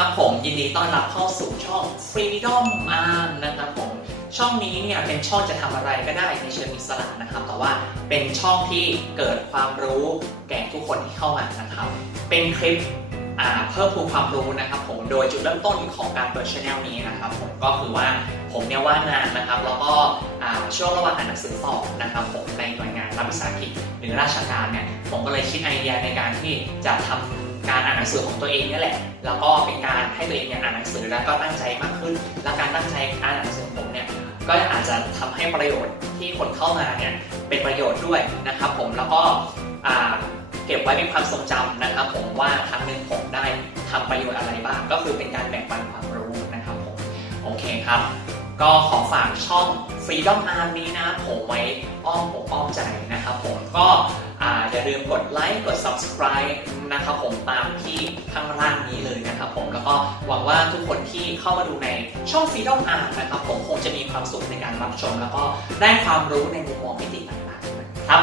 ครับผมยินดีต้อนรับเข้าสู่ช่อง Freedom Arm นะครับผมช่องนี้เนี่ยเป็นช่องจะทำอะไรก็ได้ในเชิงอิสระนะครับ แต่ว่าเป็นช่องที่เกิดความรู้แก่ทุกคนที่เข้ามานะครับ เป็นคลิปเพิ่มพูนความรู้นะครับผมโดยจุดเริ่มต้นของการเปิดช anel นี้นะครับผมก็คือว่าผมเนี่ยว่างงานนะครับ แล้วก็ช่วงระหว่างอ่านหนังสือสอบนะครับผมในหน่วยงานรัฐวิสาหกิจหรือราชการเนี่ยผมก็เลยคิดไอเดียในการที่จะทำการอ่านหนังสือของตัวเองนี่แหละ แล้วก็เป็น ตัวเองเนี่ยอ่านหนังสือแล้วก็ตั้งใจมากขึ้น และการตั้งใจอ่านหนังสือของผมเนี่ยก็อาจจะทำให้ประโยชน์ที่คนเข้ามาเนี่ยเป็นประโยชน์ด้วยนะครับผมแล้วก็เก็บไว้เป็นความทรงจำนะครับ ผมว่าครั้งหนึ่งผมได้ทำประโยชน์อะไรบ้าง ก็คือเป็นการแบ่งปันความรู้นะครับผมโอเคครับ ก็ขอฝากช่อง Freedom Arm นี้นะผมไว้อ้อมอกอ้อมใจนะครับผมก็ ลืมกดไลค์กด subscribe นะครับผมตามที่ข้างล่างนี้เลยนะครับผมแล้วก็หวังว่าทุกคนที่เข้ามาดูในช่อง Freedom Arm นะครับผมคงจะมีความสุขในการรับชม แล้วก็ได้ความรู้ในมุม